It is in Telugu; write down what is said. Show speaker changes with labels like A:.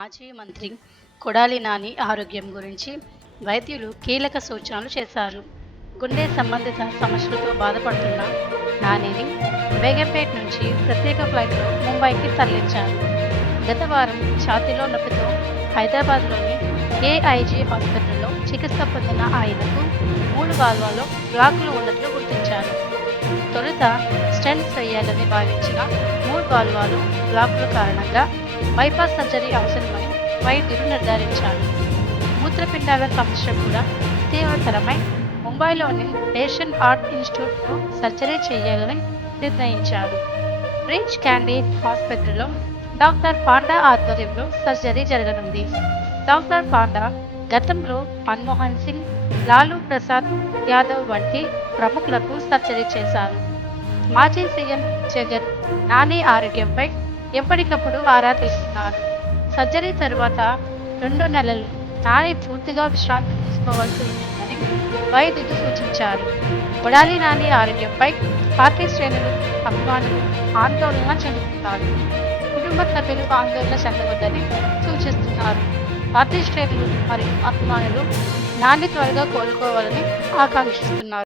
A: మాజీ మంత్రి కొడాలి నాని ఆరోగ్యం గురించి వైద్యులు కీలక సూచనలు చేశారు. గుండె సంబంధిత సమస్యలతో బాధపడుతున్న నానిని బేగంపేట్ నుంచి ప్రత్యేక ఫ్లైట్లో ముంబైకి తరలించారు. గత వారం ఛాతీలో నొప్పితో హైదరాబాద్లోని ఏఐజీ హాస్పిటల్లో చికిత్స పొందిన ఆయనకు మూడు వాల్వాలో బ్లాకులు ఉన్నట్లు గుర్తించారు. తొలుత స్టెంట్స్ చేయాలని భావించిన మూడు వాల్వాలు బ్లాక్ల కారణంగా బైపాస్ సర్జరీ అవసరమని వైద్యులు నిర్ధారించారు. మూత్రపిండాల సమస్య కూడా తీవ్రతరమై ముంబైలోని ఏషియన్ ఆర్ట్ ఇన్స్టిట్యూట్కు సర్జరీ చేయాలని నిర్ణయించారు. రిచ్ క్యాండీ హాస్పిటల్లో డాక్టర్ పాండా ఆధ్వర్యంలో సర్జరీ జరగనుంది. డాక్టర్ పాండా గతంలో మన్మోహన్ సింగ్ లాలూ ప్రసాద్ యాదవ్ వంటి ప్రముఖులకు సర్జరీ చేశారు. మాజీ సీఎం జగన్ నాని ఆరోగ్యంపై ఎప్పటికప్పుడు ఆరా తీస్తున్నారు సర్జరీ తర్వాత రెండు నెలలు నాని పూర్తిగా విశ్రాంతి తీసుకోవాల్సి ఉంటుందని వైద్యులు సూచించారు. బొడాలి నాని ఆరోగ్యంపై పార్టీ శ్రేణులు అభిమానులు ఆందోళన చెందుతున్నారు. కుటుంబ సభ్యులు ఆందోళన చెందవద్దని సూచిస్తున్నారు. పార్టీ శ్రేణులు మరియు అభిమానులు నాని త్వరగా కోలుకోవాలని ఆకాంక్షిస్తున్నారు.